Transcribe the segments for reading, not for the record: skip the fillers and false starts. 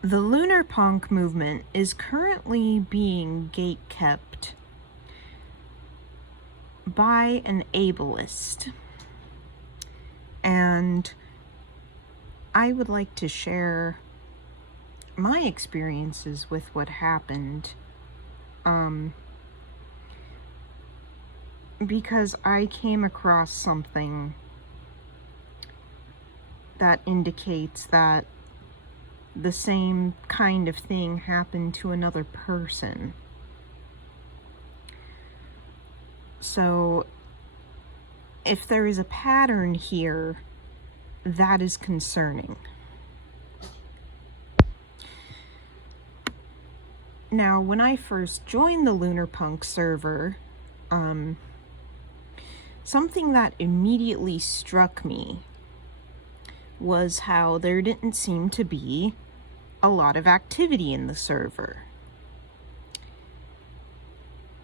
The Lunarpunk movement is currently being gatekept by an ableist, and I would like to share my experiences with what happened, because I came across something that indicates that the same kind of thing happened to another person. So if there is a pattern here, that is concerning. Now, when I first joined the Lunarpunk server, something that immediately struck me was how there didn't seem to be a lot of activity in the server.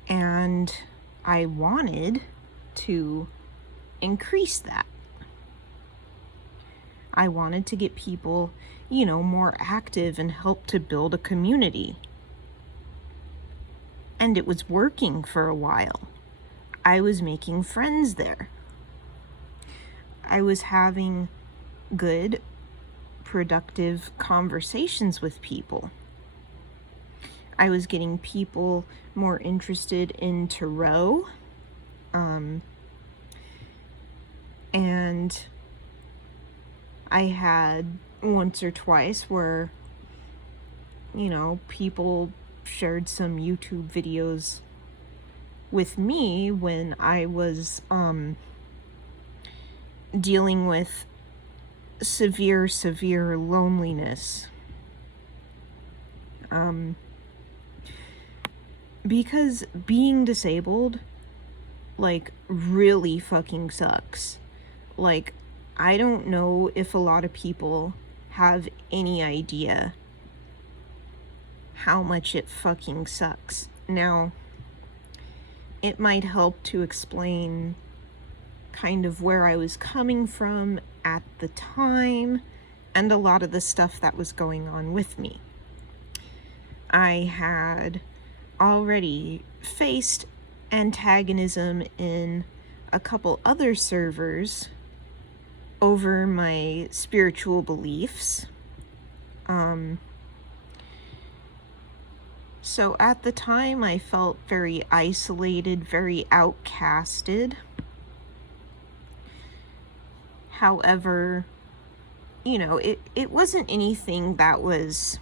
And I wanted to increase that. I wanted to get people, more active and help to build a community. And it was working for a while. I was making friends there. I was having good, productive conversations with people. I was getting people more interested in tarot, and I had once or twice where, people shared some YouTube videos with me when I was dealing with severe loneliness. Because being disabled, really fucking sucks. I don't know if a lot of people have any idea how much it fucking sucks. Now, it might help to explain kind of where I was coming from at the time and a lot of the stuff that was going on with me. I had already faced antagonism in a couple other servers over my spiritual beliefs. So at the time, I felt very isolated, very outcasted. However, it wasn't anything that was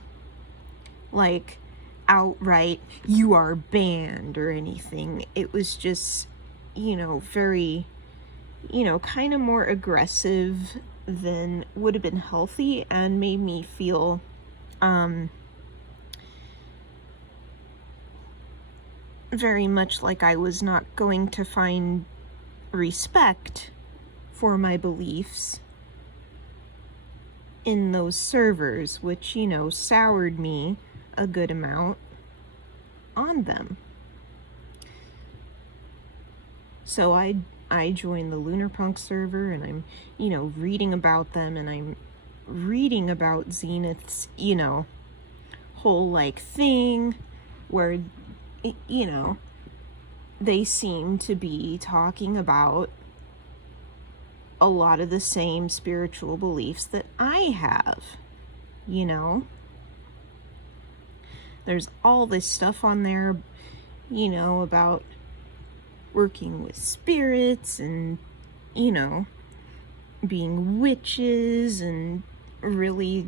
outright, you are banned or anything. It was just, very, kind of more aggressive than would have been healthy and made me feel, very much like I was not going to find respect for my beliefs in those servers, which, soured me a good amount on them. So I joined the Lunarpunk server, and I'm, reading about them, and I'm reading about Zenith's, whole thing where, they seem to be talking about a lot of the same spiritual beliefs that I have, There's all this stuff on there, about working with spirits and, being witches and really,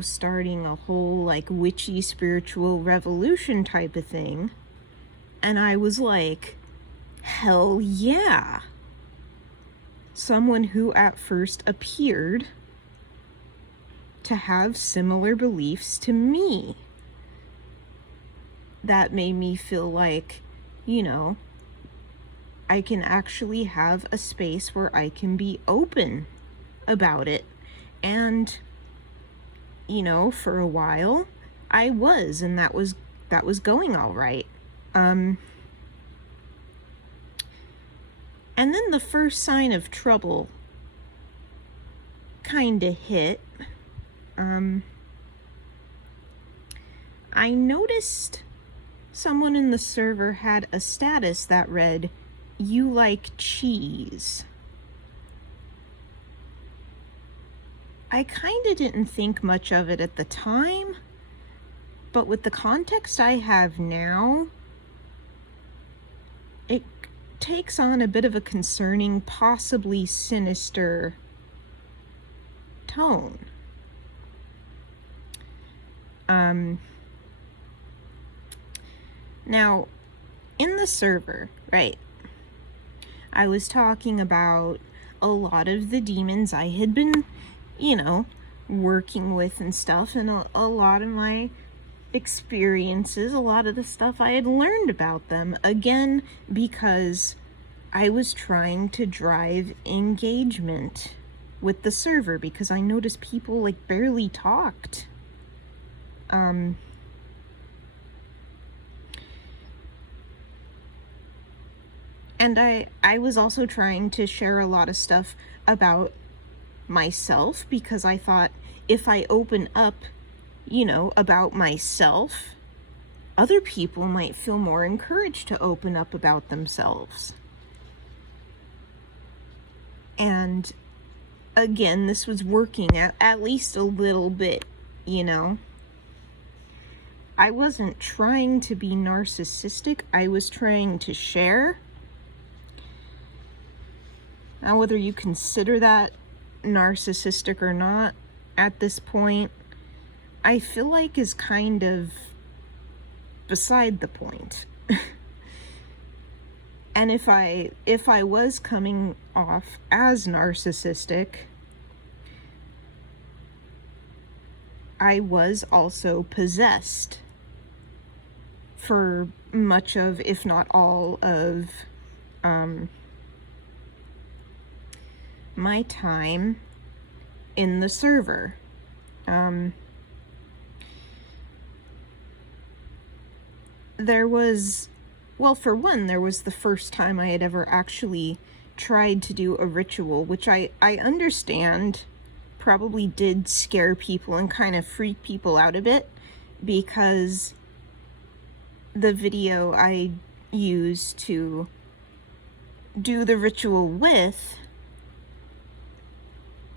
starting a whole witchy spiritual revolution type of thing. And I was like, hell yeah. Someone who at first appeared to have similar beliefs to me. That made me feel like, I can actually have a space where I can be open about it. And, for a while I was, and that was going all right. And then the first sign of trouble kind of hit. I noticed someone in the server had a status that read, "You like cheese." I kind of didn't think much of it at the time, but with the context I have now, it takes on a bit of a concerning, possibly sinister tone. Now, in the server, right, I was talking about a lot of the demons I had been, working with and stuff, and a lot of my experiences, a lot of the stuff I had learned about them, again, because I was trying to drive engagement with the server, because I noticed people barely talked. And I was also trying to share a lot of stuff about myself, because I thought if I open up, about myself, other people might feel more encouraged to open up about themselves. And again, this was working at least a little bit, I wasn't trying to be narcissistic. I was trying to share. Now, whether you consider that narcissistic or not at this point, I feel like is kind of beside the point. And if I was coming off as narcissistic, I was also possessed for much of, if not all of, my time in the server. There was, well, for one, there was the first time I had ever actually tried to do a ritual, which I understand probably did scare people and kind of freak people out a bit, because the video I used to do the ritual with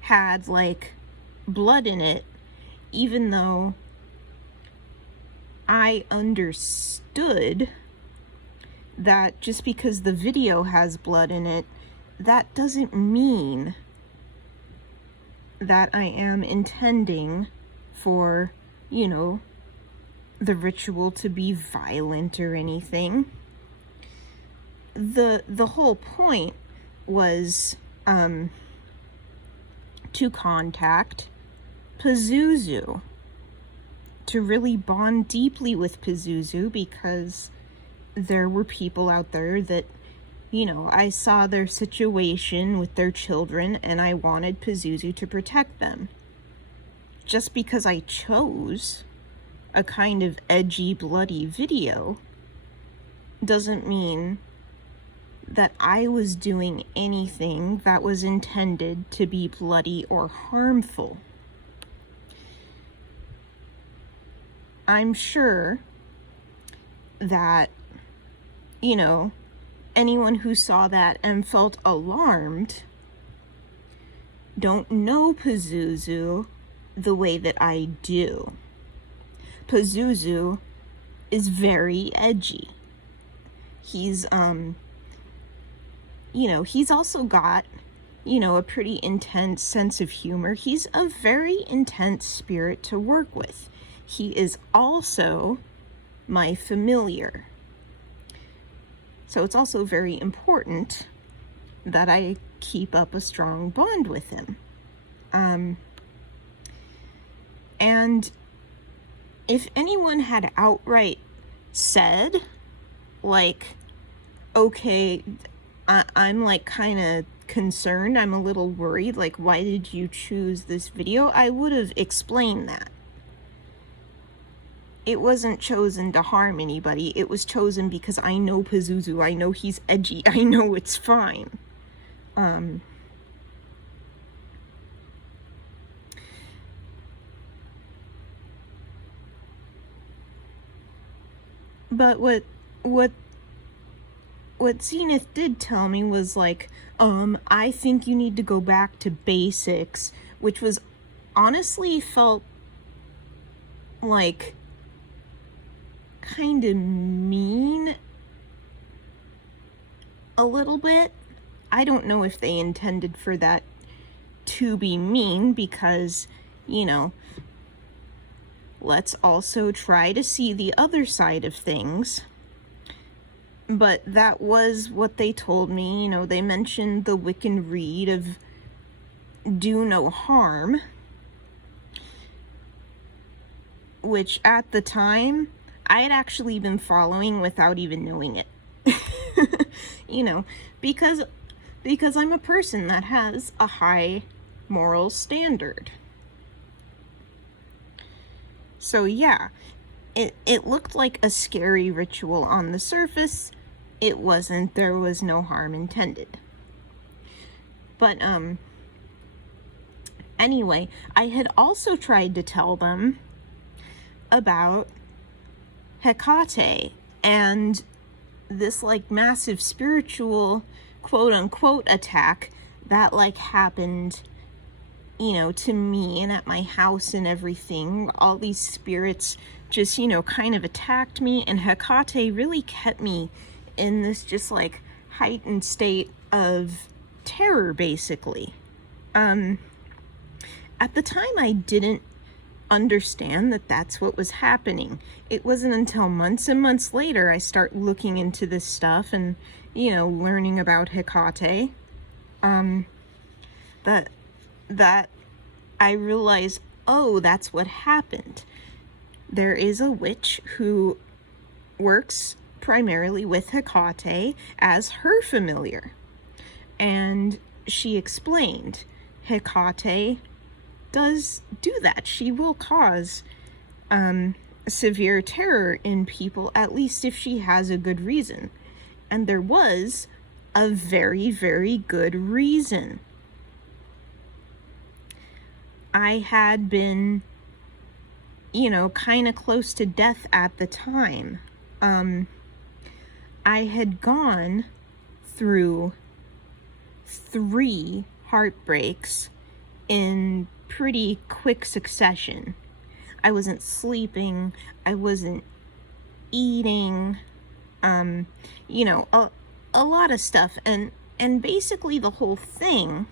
had blood in it, even though I understood that just because the video has blood in it, that doesn't mean that I am intending for, the ritual to be violent or anything. The whole point was to contact Pazuzu, to really bond deeply with Pazuzu, because there were people out there that, I saw their situation with their children, and I wanted Pazuzu to protect them. Just because I chose a kind of edgy, bloody video doesn't mean that I was doing anything that was intended to be bloody or harmful. I'm sure that, anyone who saw that and felt alarmed don't know Pazuzu the way that I do. Pazuzu is very edgy. He's, he's also got, a pretty intense sense of humor. He's a very intense spirit to work with. He is also my familiar. So it's also very important that I keep up a strong bond with him. And if anyone had outright said, okay, I'm kind of concerned, I'm a little worried, why did you choose this video? I would have explained that. It wasn't chosen to harm anybody. It was chosen because I know Pazuzu. I know he's edgy. I know it's fine. But what Zenith did tell me was like, I think you need to go back to basics, which was honestly felt like kind of mean a little bit. I don't know if they intended for that to be mean, because, you know, let's also try to see the other side of things. But that was what they told me. You know, they mentioned the Wiccan Rede of do no harm, which at the time I had actually been following without even knowing it. You know, because I'm a person that has a high moral standard. So yeah, it looked like a scary ritual on the surface. It wasn't. There was no harm intended. But anyway, I had also tried to tell them about Hecate and this like massive spiritual quote unquote attack that like happened, you know, to me and at my house and everything. All these spirits just, you know, kind of attacked me, and Hecate really kept me in this just like heightened state of terror, basically. At the time I didn't understand that that's what was happening. It wasn't until months and months later I start looking into this stuff and, you know, learning about Hecate, that I realized, oh, that's what happened. There is a witch who works primarily with Hecate as her familiar. And she explained, Hecate does do that. She will cause severe terror in people, at least if she has a good reason. And there was a very, very good reason. I had been, you know, kind of close to death at the time. I had gone through 3 heartbreaks in pretty quick succession. I wasn't sleeping, I wasn't eating, you know, a lot of stuff. And basically the whole thing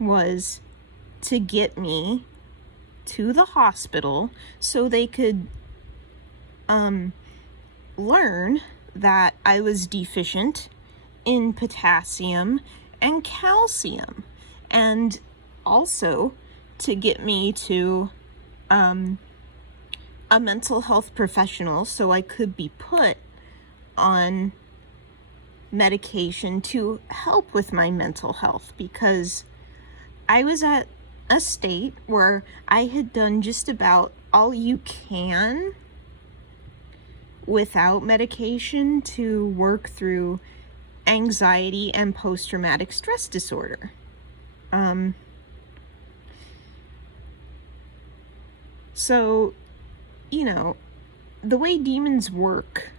was to get me to the hospital so they could learn that I was deficient in potassium and calcium, and also to get me to a mental health professional so I could be put on medication to help with my mental health, because I was at a state where I had done just about all you can without medication to work through anxiety and post-traumatic stress disorder. So, you know, the way demons work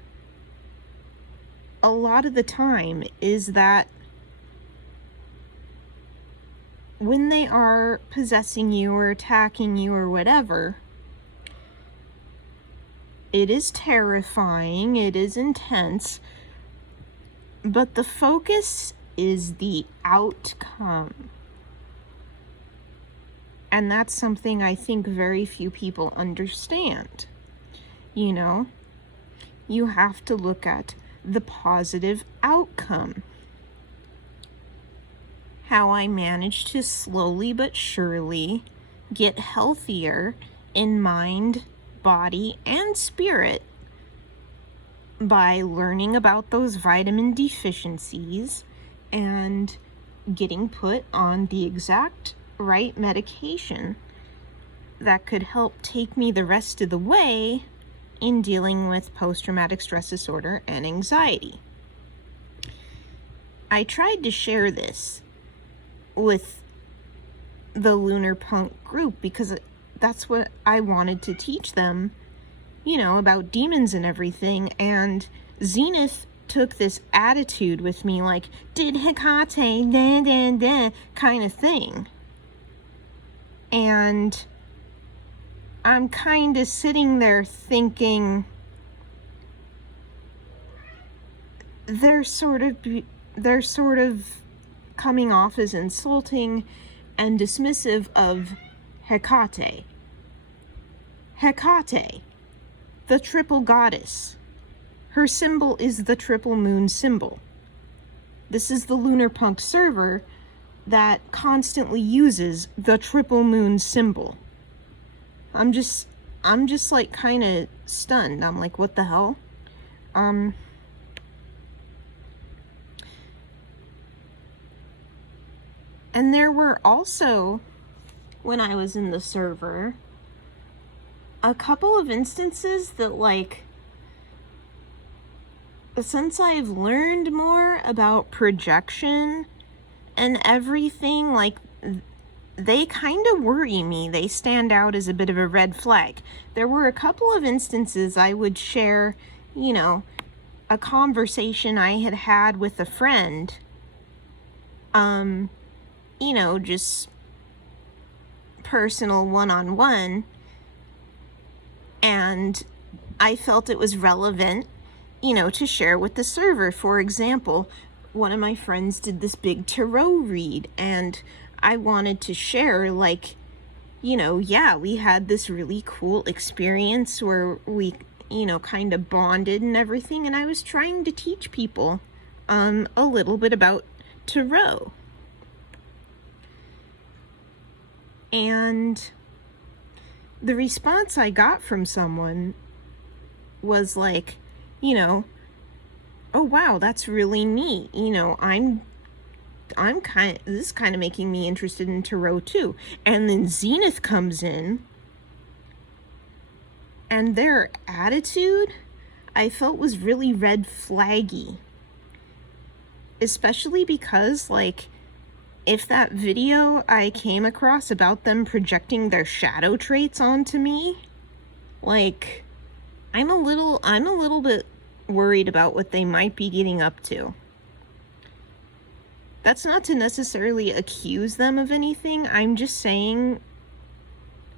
a lot of the time is that when they are possessing you or attacking you or whatever, it is terrifying, it is intense, but the focus is the outcome. And that's something I think very few people understand. You know, you have to look at the positive outcome. How I managed to slowly but surely get healthier in mind, body, and spirit by learning about those vitamin deficiencies and getting put on the exact right medication that could help take me the rest of the way in dealing with post-traumatic stress disorder and anxiety. I tried to share this with the Lunarpunk group because that's what I wanted to teach them, about demons and everything, and Zenith took this attitude with me, like, did Hecate, da, da, da, kind of thing. And I'm kind of sitting there thinking, they're sort of coming off as insulting and dismissive of Hecate. Hecate, the triple goddess. Her symbol is the triple moon symbol. This is the Lunarpunk server that constantly uses the triple moon symbol. I'm just like kind of stunned. I'm like, what the hell? And there were also, when I was in the server, a couple of instances that, like, since I've learned more about projection and everything, like, they kind of worry me. They stand out as a bit of a red flag. There were a couple of instances I would share, a conversation I had had with a friend, just personal one-on-one, and I felt it was relevant, to share with the server. For example, one of my friends did this big tarot read, and I wanted to share, like, we had this really cool experience where we, kind of bonded and everything, and I was trying to teach people a little bit about tarot. And the response I got from someone was like, oh wow, that's really neat. This is kind of making me interested in tarot too. And then Zenith comes in, and their attitude I felt was really red flaggy. Especially because, like, if that video I came across about them projecting their shadow traits onto me, like, I'm a little bit worried about what they might be getting up to. That's not to necessarily accuse them of anything. I'm just saying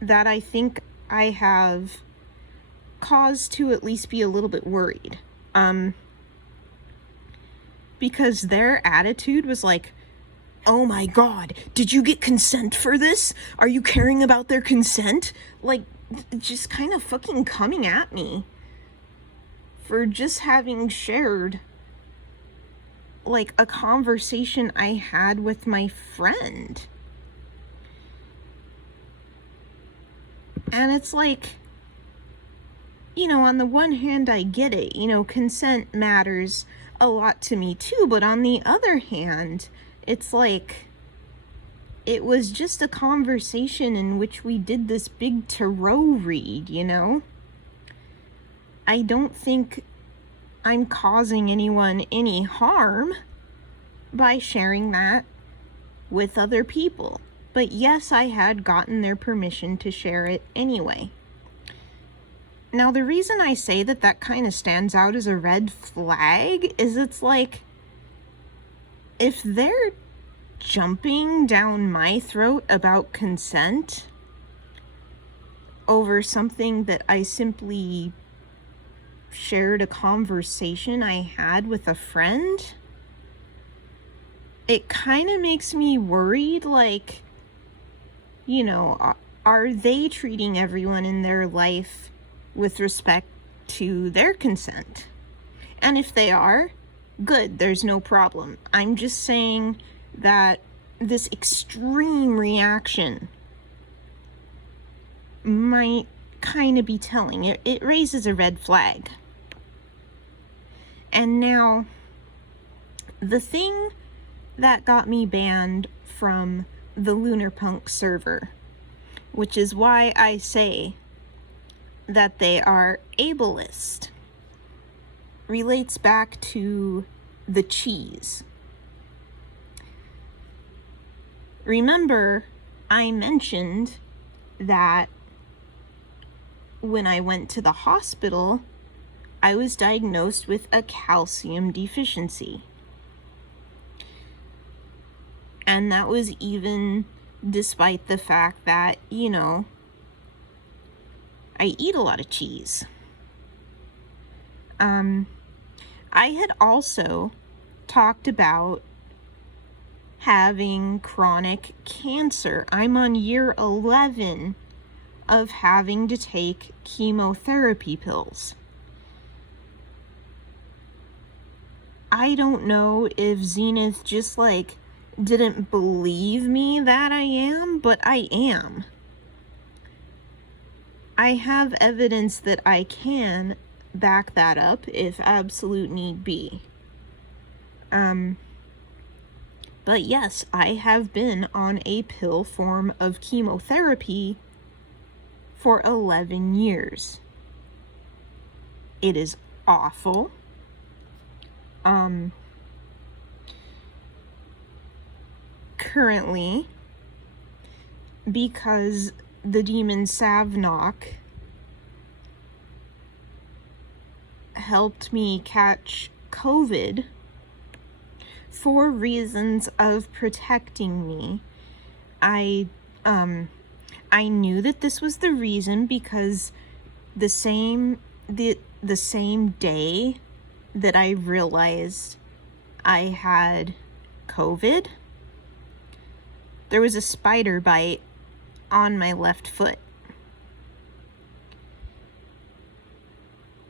that I think I have cause to at least be a little bit worried. Because their attitude was like, oh my god, did you get consent for this? Are you caring about their consent? Like, just kind of fucking coming at me for just having shared, like, a conversation I had with my friend. And it's like, on the one hand, I get it, consent matters a lot to me too, but on the other hand, it's like, it was just a conversation in which we did this big tarot read, I don't think I'm causing anyone any harm by sharing that with other people. But yes, I had gotten their permission to share it anyway. Now, the reason I say that kind of stands out as a red flag is it's like, if they're jumping down my throat about consent over something that I simply shared a conversation I had with a friend, it kind of makes me worried, like, are they treating everyone in their life with respect to their consent? And if they are, good, there's no problem. I'm just saying that this extreme reaction might kind of be telling. It raises a red flag. And now, the thing that got me banned from the Lunarpunk server, which is why I say that they are ableist, relates back to the cheese. Remember, I mentioned that when I went to the hospital, I was diagnosed with a calcium deficiency. And that was even despite the fact that, I eat a lot of cheese. I had also talked about having chronic cancer. I'm on year 11 of having to take chemotherapy pills. I don't know if Zenith just didn't believe me that I am, but I am. I have evidence that I can back that up if absolute need be. But yes, I have been on a pill form of chemotherapy for 11 years. It is awful. Currently, because the demon Savnok helped me catch COVID for reasons of protecting me. I knew that this was the reason because the same day that I realized I had COVID, there was a spider bite on my left foot.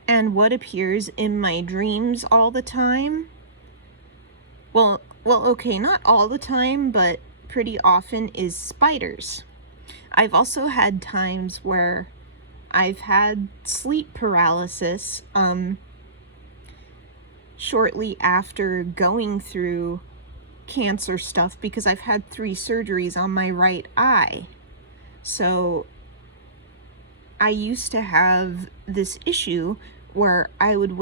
And what appears in my dreams all the time, well, okay, not all the time, but pretty often, is spiders. I've also had times where I've had sleep paralysis, shortly after going through cancer stuff, because I've had 3 surgeries on my right eye. So I used to have this issue where I would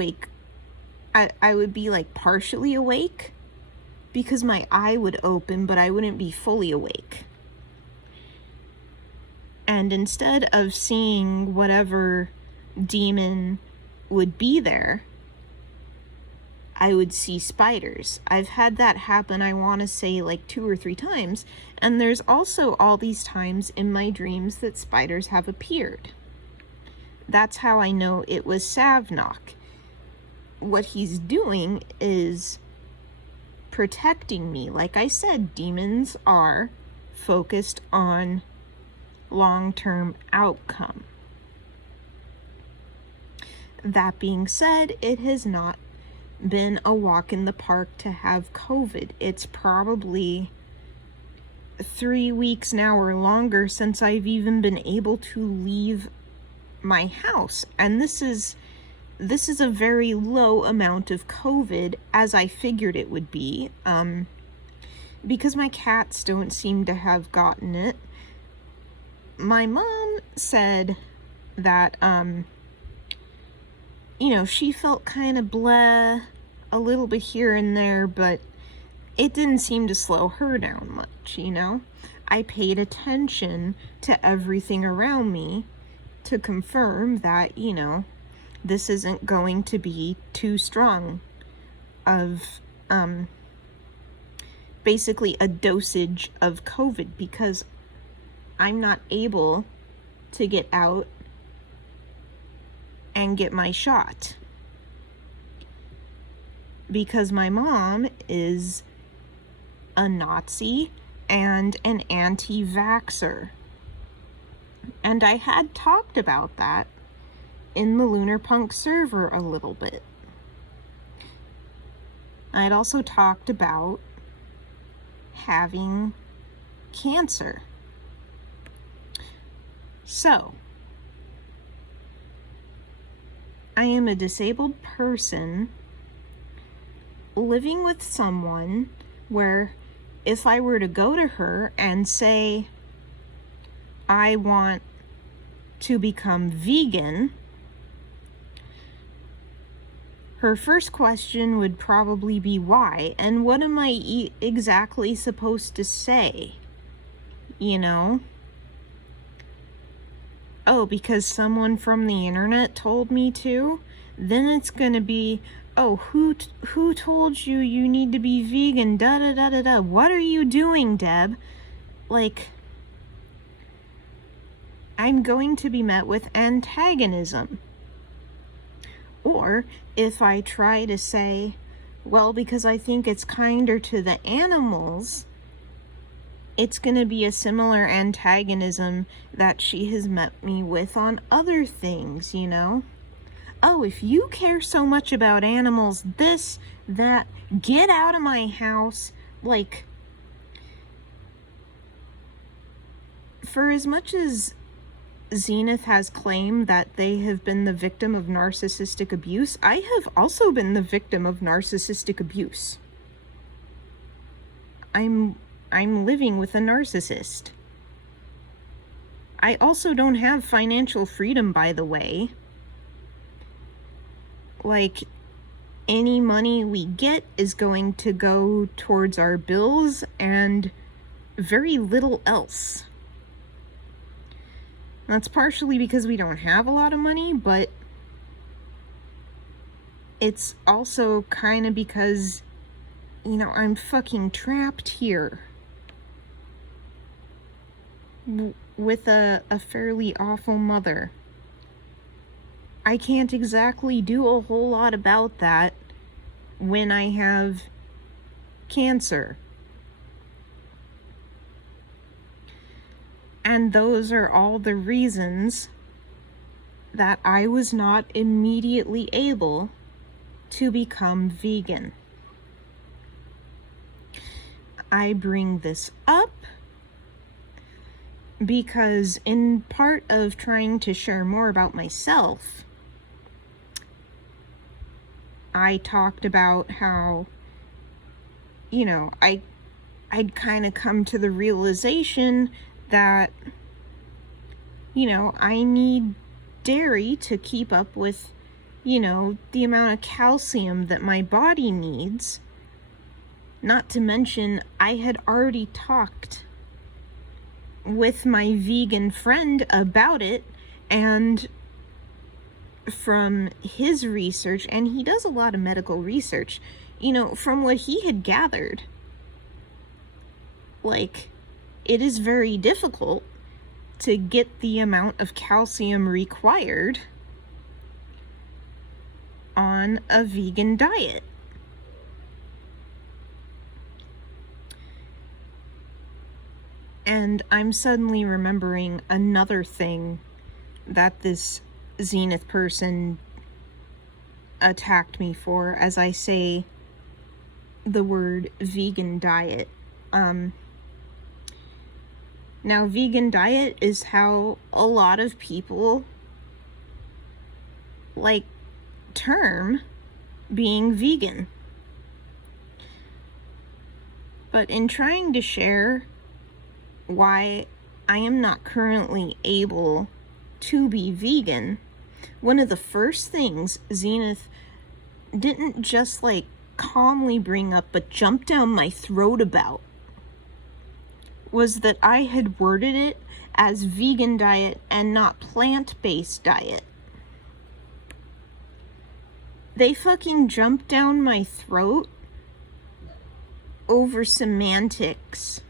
I would be partially awake because my eye would open, but I wouldn't be fully awake. And instead of seeing whatever demon would be there, I would see spiders. I've had that happen, I want to say 2 or 3 times, and there's also all these times in my dreams that spiders have appeared. That's how I know it was Savnok. What he's doing is protecting me. Like I said, demons are focused on long-term outcome. That being said, it has not been a walk in the park to have COVID. It's probably 3 weeks now or longer since I've even been able to leave my house. And this is a very low amount of COVID, as I figured it would be, because my cats don't seem to have gotten it. My mom said that, she felt kind of bleh a little bit here and there, but it didn't seem to slow her down much, I paid attention to everything around me to confirm that, this isn't going to be too strong of, basically a dosage of COVID, because I'm not able to get out and get my shot. Because my mom is a Nazi and an anti-vaxxer. And I had talked about that in the Lunarpunk server a little bit. I'd also talked about having cancer. So, I am a disabled person living with someone where if I were to go to her and say, I want to become vegan, her first question would probably be why, and what am I exactly supposed to say? oh, because someone from the internet told me to, then it's gonna be, oh, who told you you need to be vegan, da-da-da-da-da, what are you doing, Deb? Like, I'm going to be met with antagonism. Or if I try to say, well, because I think it's kinder to the animals, it's going to be a similar antagonism that she has met me with on other things, you know? Oh, if you care so much about animals, this, that, get out of my house. Like, for as much as Zenith has claimed that they have been the victim of narcissistic abuse, I have also been the victim of narcissistic abuse. I'm living with a narcissist. I also don't have financial freedom, by the way. Like, any money we get is going to go towards our bills and very little else. That's partially because we don't have a lot of money, but it's also kind of because, you know, I'm fucking trapped here with a fairly awful mother. I can't exactly do a whole lot about that when I have cancer. And those are all the reasons that I was not immediately able to become vegan. I bring this up because in part of trying to share more about myself, I talked about how, you know, I'd kind of come to the realization that, you know, I need dairy to keep up with, you know, the amount of calcium that my body needs. Not to mention, I had already talked with my vegan friend about it, and from his research, and he does a lot of medical research, you know, from what he had gathered, like, it is very difficult to get the amount of calcium required on a vegan diet. And I'm suddenly remembering another thing that this Zenith person attacked me for as I say the word vegan diet. Now, vegan diet is how a lot of people, like, term being vegan. But in trying to share why I am not currently able to be vegan, one of the first things Zenith didn't just, like, calmly bring up, but jump down my throat about, was that I had worded it as vegan diet and not plant-based diet. They fucking jumped down my throat over semantics.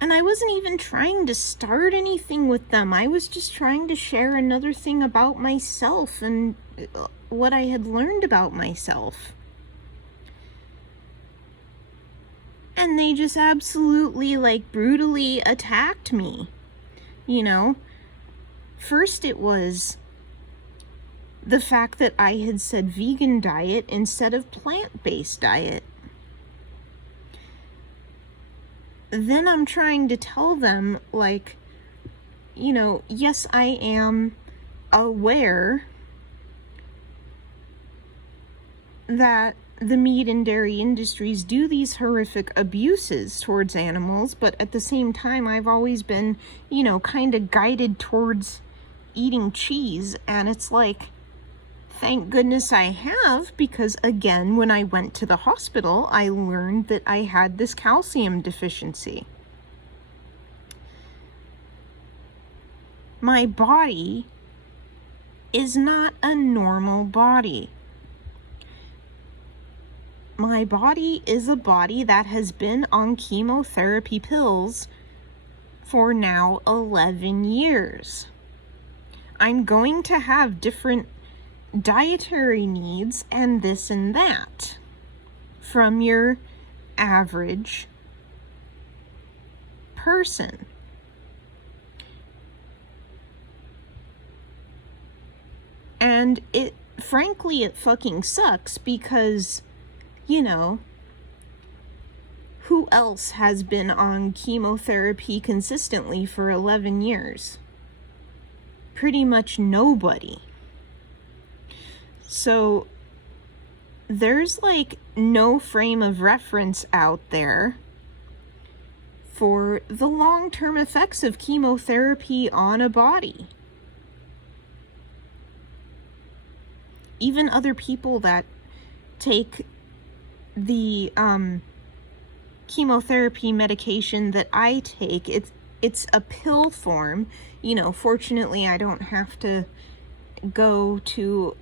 And I wasn't even trying to start anything with them. I was just trying to share another thing about myself and what I had learned about myself. And they just absolutely, like, brutally attacked me. You know? First it was the fact that I had said vegan diet instead of plant-based diet. Then I'm trying to tell them, like, you know, yes, I am aware that the meat and dairy industries do these horrific abuses towards animals, but at the same time, I've always been, you know, kind of guided towards eating cheese, and it's like, thank goodness I have, because again, when I went to the hospital, I learned that I had this calcium deficiency. My body is not a normal body. My body is a body that has been on chemotherapy pills for now 11 years. I'm going to have different dietary needs and this and that from your average person. And frankly, it fucking sucks because, you know, who else has been on chemotherapy consistently for 11 years? Pretty much nobody. So there's like no frame of reference out there for the long-term effects of chemotherapy on a body. Even other people that take the chemotherapy medication that I take, it's a pill form. You know, fortunately, I don't have to go to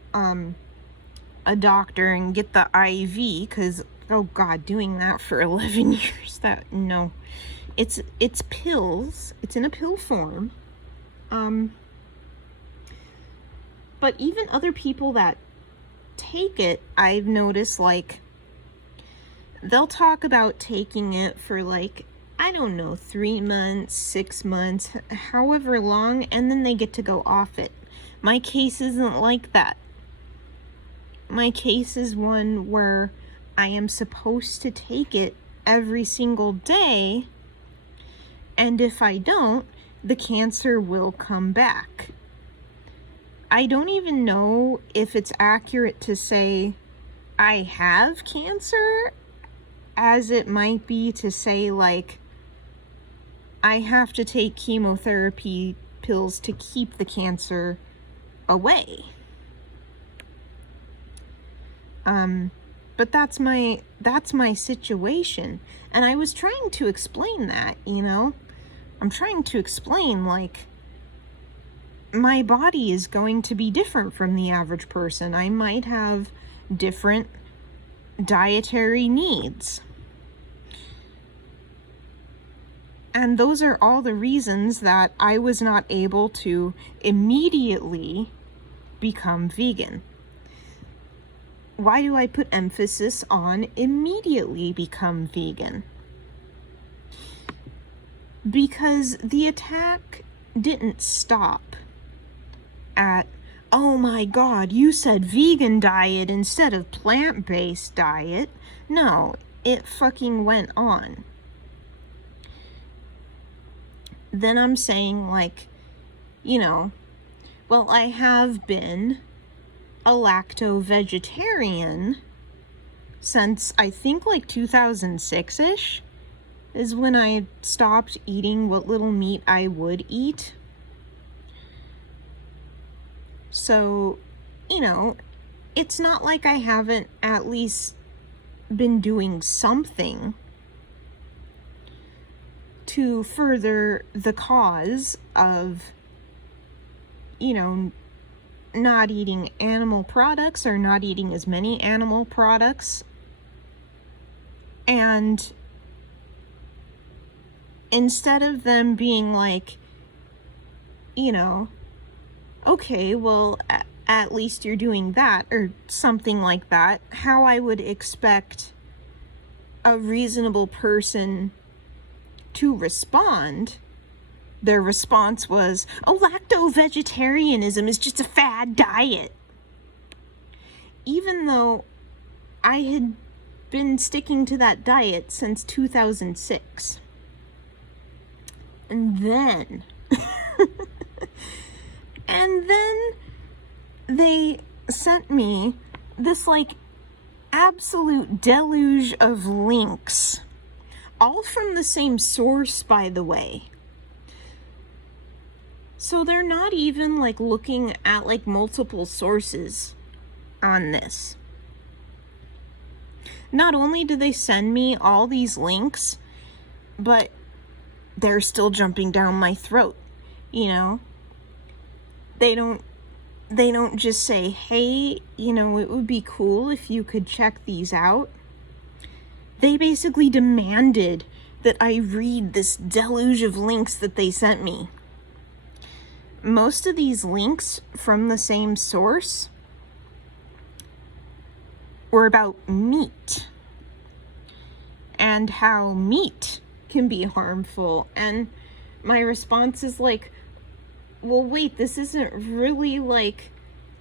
a doctor and get the IV, because, oh God, doing that for 11 years, no. It's pills. It's in a pill form. But even other people that take it, I've noticed, like, they'll talk about taking it for, like, I don't know, 3 months, 6 months, however long, and then they get to go off it. My case isn't like that. My case is one where I am supposed to take it every single day, and if I don't, the cancer will come back. I don't even know if it's accurate to say I have cancer, as it might be to say, like, I have to take chemotherapy pills to keep the cancer away. But that's my situation. And I was trying to explain that, you know? I'm trying to explain, like, my body is going to be different from the average person. I might have different dietary needs. And those are all the reasons that I was not able to immediately become vegan. Why do I put emphasis on immediately become vegan? Because the attack didn't stop at, oh my God, you said vegan diet instead of plant-based diet. No, it fucking went on. Then I'm saying, like, you know, well, I have been a lacto-vegetarian since, I think, like 2006-ish is when I stopped eating what little meat I would eat. So, you know, it's not like I haven't at least been doing something to further the cause of, you know, not eating animal products or not eating as many animal products. And instead of them being like, you know, okay, well, at least you're doing that, or something like that, how I would expect a reasonable person to respond, their response was, oh, lacto-vegetarianism is just a fad diet. Even though I had been sticking to that diet since 2006. And then they sent me this, like, absolute deluge of links, all from the same source, by the way. So they're not even, like, looking at, like, multiple sources. on this. Not only do they send me all these links, but they're still jumping down my throat, you know? They don't just say, hey, you know, it would be cool if you could check these out. They basically demanded that I read this deluge of links that they sent me. Most of these links from the same source were about meat and how meat can be harmful. And my response is like, well, wait, this isn't really like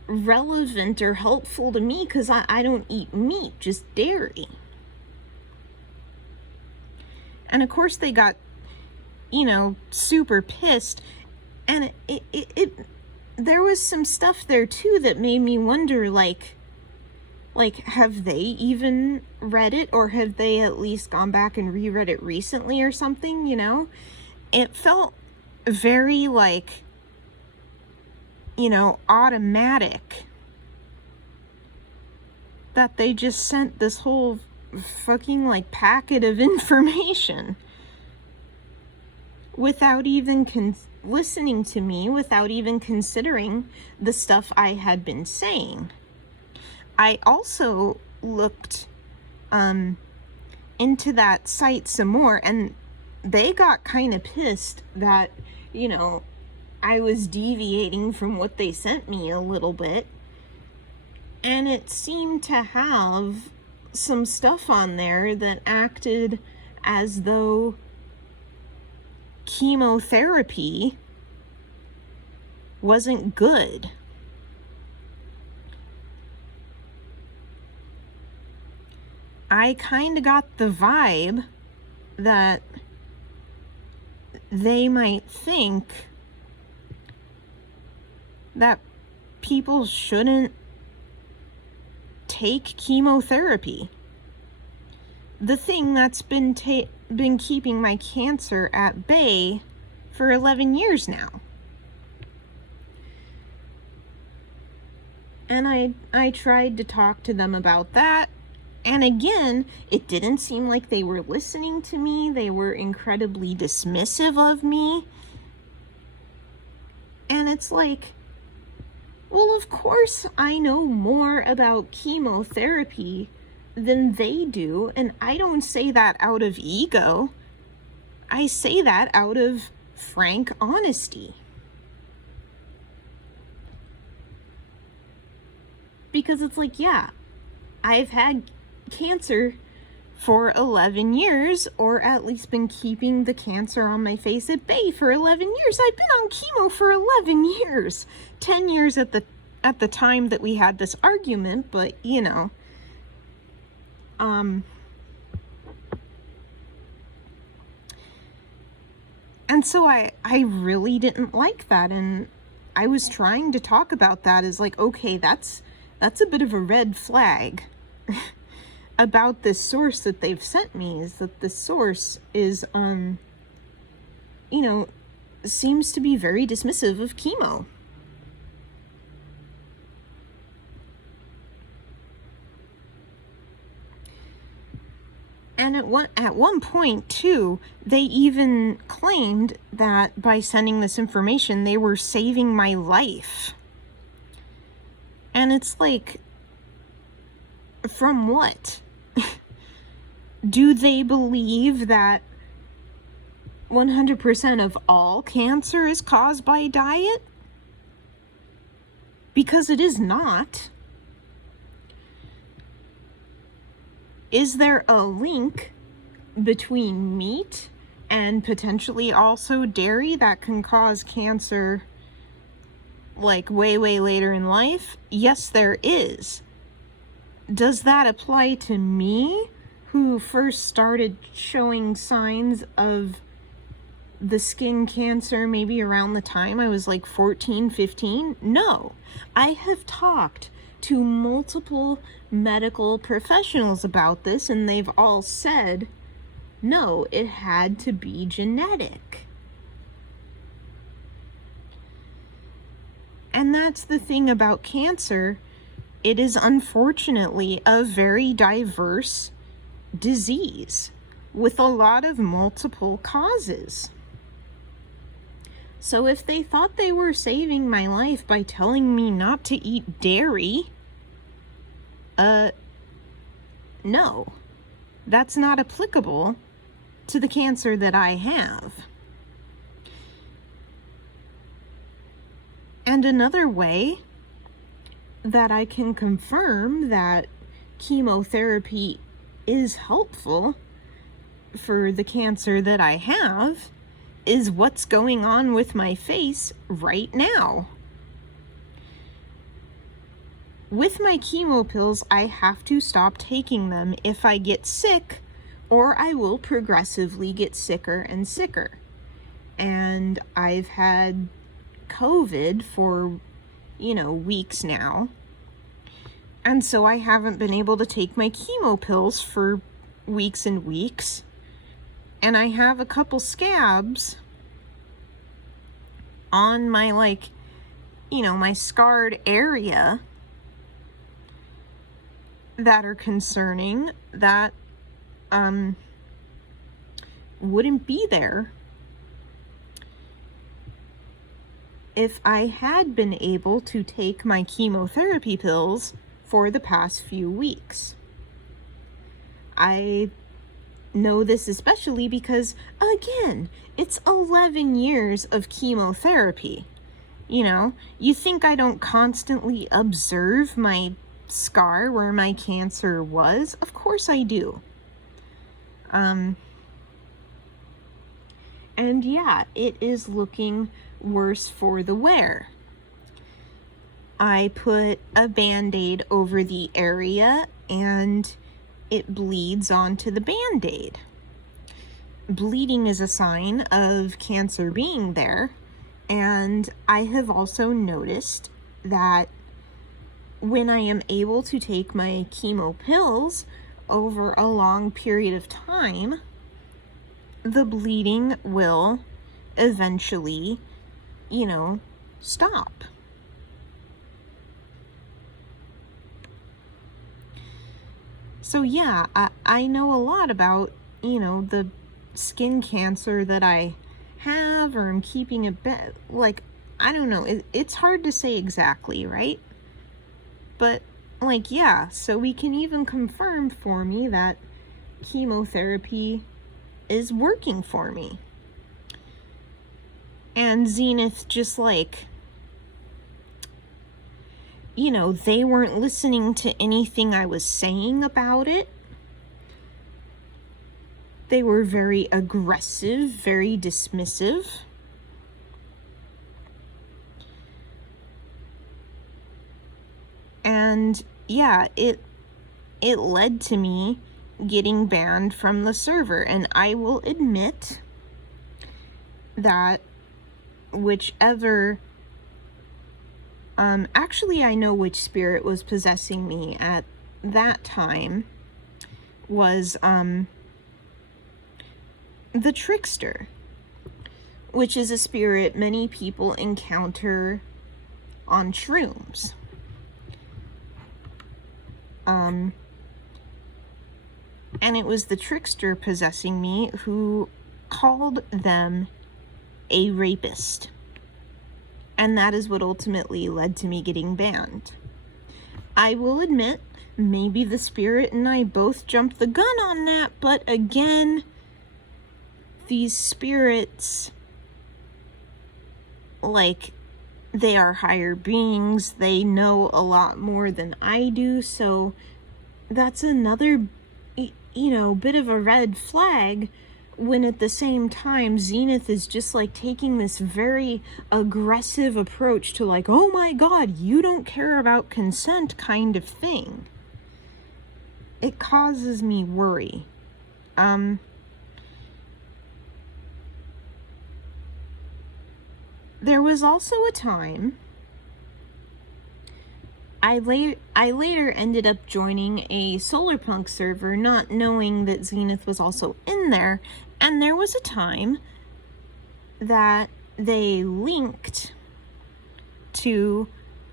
relevant or helpful to me because I don't eat meat, just dairy. And of course they got, you know, super pissed. And there was some stuff there too that made me wonder, like, have they even read it, or have they at least gone back and reread it recently or something, you know? It felt very, like, you know, automatic that they just sent this whole fucking, like, packet of information without even listening to me, without even considering the stuff I had been saying. I also looked into that site some more, and they got kind of pissed that, you know, I was deviating from what they sent me a little bit. And it seemed to have some stuff on there that acted as though chemotherapy wasn't good. I kind of got the vibe that they might think that people shouldn't take chemotherapy. The thing that's been keeping my cancer at bay for 11 years now. And I tried to talk to them about that. And again, it didn't seem like they were listening to me. They were incredibly dismissive of me. And it's like, well, of course I know more about chemotherapy than they do. And I don't say that out of ego. I say that out of frank honesty. Because it's like, yeah, I've had cancer for 11 years, or at least been keeping the cancer on my face at bay for 11 years. I've been on chemo for 11 years. 10 years at the time that we had this argument, but you know. And so I really didn't like that, and I was trying to talk about that as like, okay, that's a bit of a red flag about this source that they've sent me, is that the source is, you know, seems to be very dismissive of chemo. And at one point, too, they even claimed that by sending this information, they were saving my life. And it's like, from what? Do they believe that 100% of all cancer is caused by diet? Because it is not. Is there a link between meat and potentially also dairy that can cause cancer, like, way, way later in life? Yes, there is. Does that apply to me, who first started showing signs of the skin cancer maybe around the time I was like 14, 15? No. I have talked to multiple medical professionals about this, and they've all said, no, it had to be genetic. And that's the thing about cancer. it is unfortunately a very diverse disease with a lot of multiple causes. So if they thought they were saving my life by telling me not to eat dairy, no, that's not applicable to the cancer that I have. And another way that I can confirm that chemotherapy is helpful for the cancer that I have is what's going on with my face right now. With my chemo pills, I have to stop taking them if I get sick, or I will progressively get sicker and sicker. And I've had COVID for, weeks now. And so I haven't been able to take my chemo pills for weeks and weeks. And I have a couple scabs on my, my scarred area that are concerning that wouldn't be there if I had been able to take my chemotherapy pills for the past few weeks. I know this especially because, again, it's 11 years of chemotherapy. You think I don't constantly observe my scar where my cancer was? Of course I do. And yeah, it is looking worse for the wear. I put a Band-Aid over the area and it bleeds onto the Band-Aid. Bleeding is a sign of cancer being there, and I have also noticed that when I am able to take my chemo pills over a long period of time, the bleeding will eventually, stop. So yeah, I know a lot about, the skin cancer that I have, or I'm keeping a bit, I don't know, it's hard to say exactly, right? But, yeah, so we can even confirm for me that chemotherapy is working for me. And Zenith just they weren't listening to anything I was saying about it. They were very aggressive, very dismissive. And yeah, it led to me getting banned from the server. And I will admit that whichever actually, I know which spirit was possessing me at that time was the trickster, which is a spirit many people encounter on shrooms. And it was the trickster possessing me who called them a rapist. And that is what ultimately led to me getting banned. I will admit, maybe the spirit and I both jumped the gun on that, but again, these spirits, they are higher beings, they know a lot more than I do, so that's another, bit of a red flag, when at the same time, Zenith is just taking this very aggressive approach to oh my God, you don't care about consent kind of thing. It causes me worry. There was also a time I later ended up joining a Solarpunk server, not knowing that Zenith was also in there, and there was a time that they linked to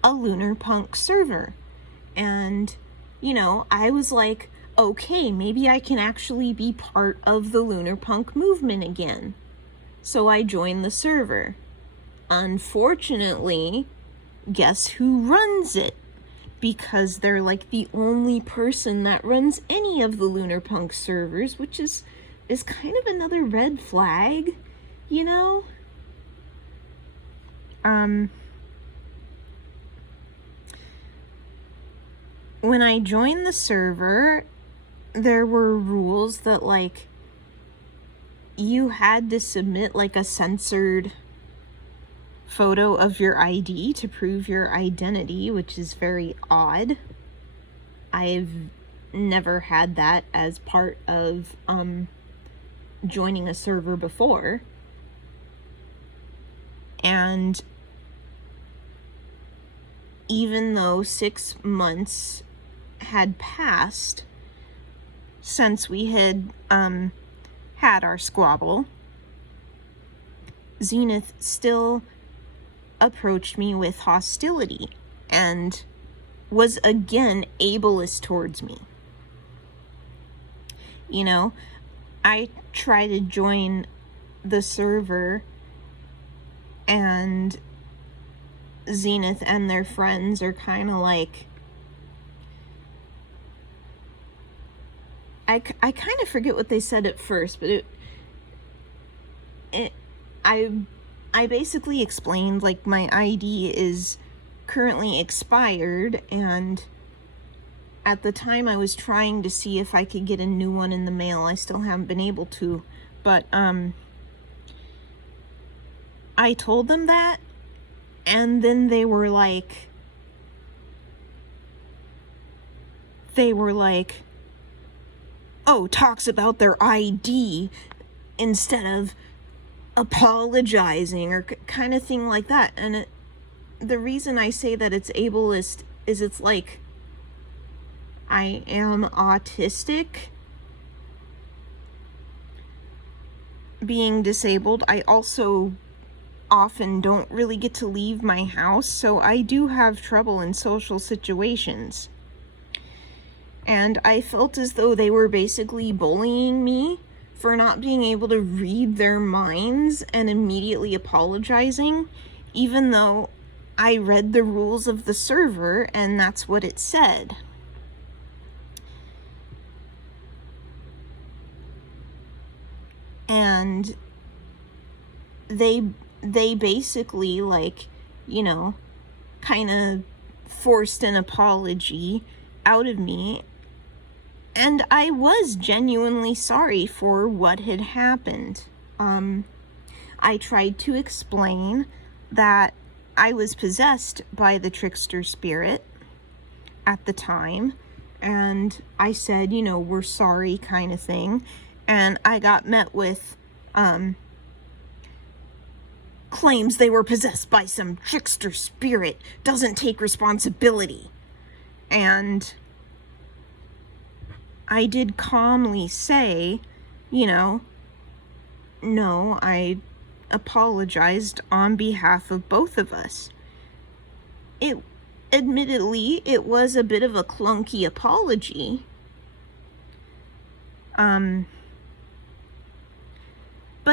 a Lunarpunk server, And, you know, I was like, okay, maybe I can actually be part of the Lunarpunk movement again. So I joined the server. Unfortunately, guess who runs it? Because they're like the only person that runs any of the Lunarpunk servers, which is kind of another red flag, you know? When I joined the server, there were rules that, like, you had to submit, like, a censored photo of your ID to prove your identity, which is very odd. I've never had that as part of joining a server before. And even though 6 months had passed since we had had our squabble, Zenith still approached me with hostility and was again ableist towards me. You know, I try to join the server, and Zenith and their friends are kind of like, I kind of forget what they said at first, but I basically explained, like, my ID is currently expired, and at the time I was trying to see if I could get a new one in the mail. I still haven't been able to, but I told them that, and then they were like, oh, talks about their ID instead of apologizing, or kind of thing like that. And the reason I say that it's ableist is it's like, I am autistic. Being disabled, I also often don't really get to leave my house, so I do have trouble in social situations. And I felt as though they were basically bullying me for not being able to read their minds and immediately apologizing, even though I read the rules of the server and that's what it said. And they basically, like, you know, kind of forced an apology out of me. And I was genuinely sorry for what had happened. I tried to explain that I was possessed by the trickster spirit at the time. And I said, you know, we're sorry, kind of thing. And I got met with claims they were possessed by some trickster spirit, doesn't take responsibility. And I did calmly say, you know, no, I apologized on behalf of both of us. Admittedly, it was a bit of a clunky apology. But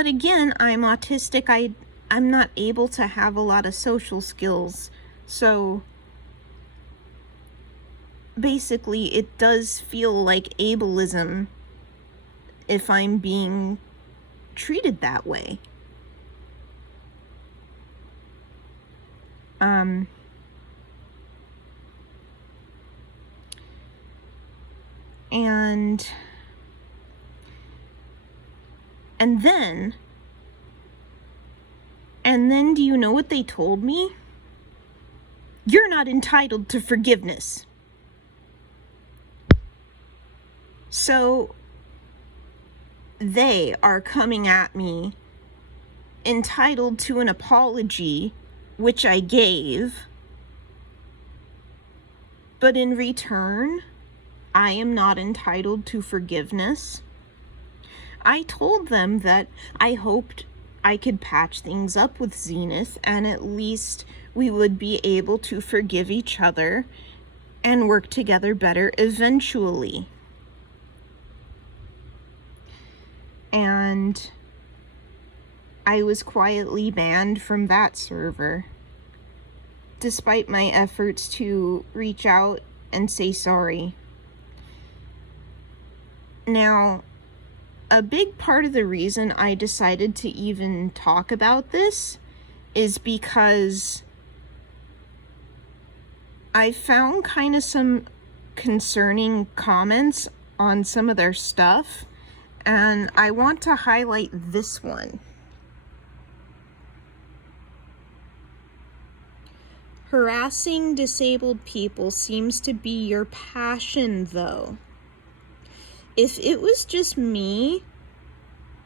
again, I'm autistic. I'm not able to have a lot of social skills, so basically it does feel like ableism if I'm being treated that way. And then do you know what they told me? You're not entitled to forgiveness. So they are coming at me entitled to an apology, which I gave, but in return, I am not entitled to forgiveness. I told them that I hoped I could patch things up with Zenith, and at least we would be able to forgive each other and work together better eventually. And I was quietly banned from that server, despite my efforts to reach out and say sorry. Now, a big part of the reason I decided to even talk about this is because I found kind of some concerning comments on some of their stuff, and I want to highlight this one. Harassing disabled people seems to be your passion, though. If it was just me,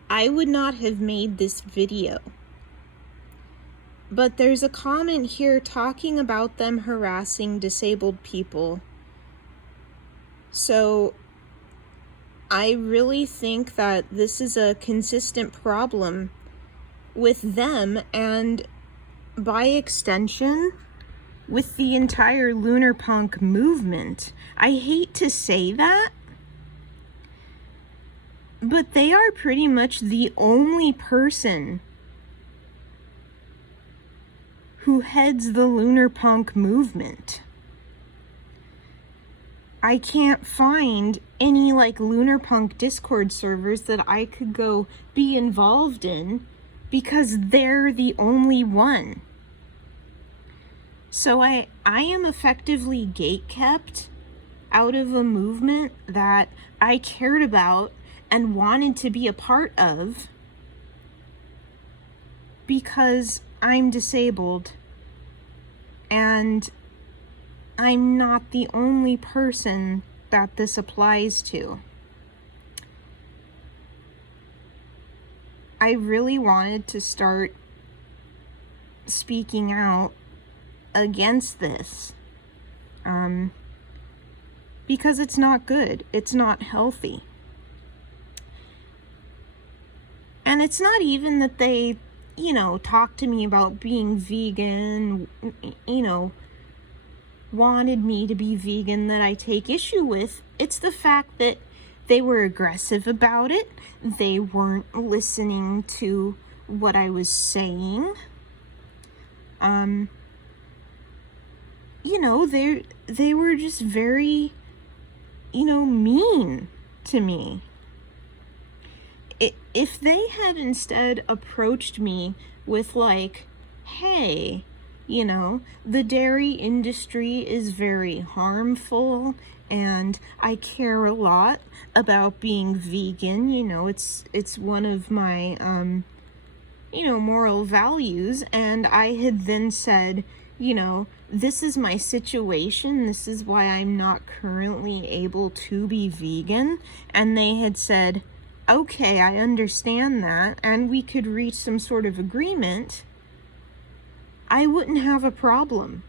I would not have made this video. But there's a comment here talking about them harassing disabled people. So I really think that this is a consistent problem with them, and by extension, with the entire Lunarpunk movement. I hate to say that, but they are pretty much the only person who heads the Lunarpunk movement. I can't find any Lunarpunk Discord servers that I could go be involved in because they're the only one. So I am effectively gatekept out of a movement that I cared about and wanted to be a part of because I'm disabled, and I'm not the only person that this applies to. I really wanted to start speaking out against this because it's not good. It's not healthy. And it's not even that they, talked to me about being vegan, wanted me to be vegan that I take issue with. It's the fact that they were aggressive about it. They weren't listening to what I was saying. They were just very, mean to me. If they had instead approached me with hey, the dairy industry is very harmful and I care a lot about being vegan, it's one of my, moral values, and I had then said, this is my situation, this is why I'm not currently able to be vegan, and they had said, okay, I understand that, and we could reach some sort of agreement, I wouldn't have a problem.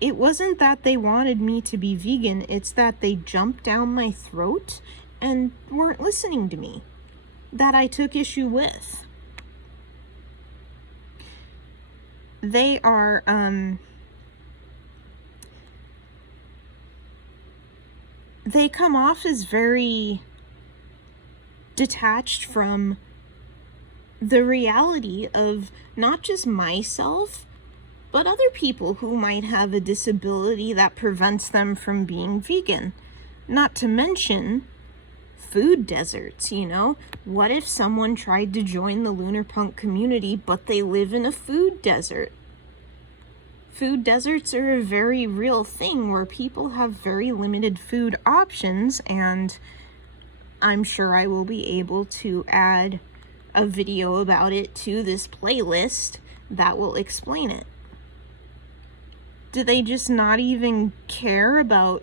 It wasn't that they wanted me to be vegan, it's that they jumped down my throat and weren't listening to me, that I took issue with. They are, they come off as very detached from the reality of not just myself, but other people who might have a disability that prevents them from being vegan. Not to mention food deserts, What if someone tried to join the Lunarpunk community, but they live in a food desert? Food deserts are a very real thing where people have very limited food options, and I'm sure I will be able to add a video about it to this playlist that will explain it. Do they just not even care about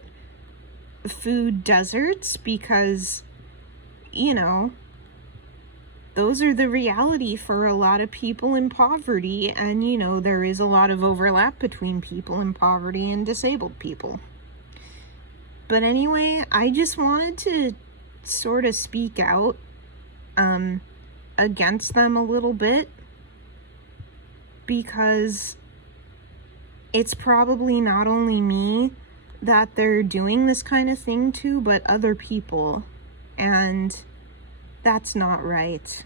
food deserts because, those are the reality for a lot of people in poverty, and there is a lot of overlap between people in poverty and disabled people. But anyway, I just wanted to sort of speak out against them a little bit, because it's probably not only me that they're doing this kind of thing to, but other people. And that's not right.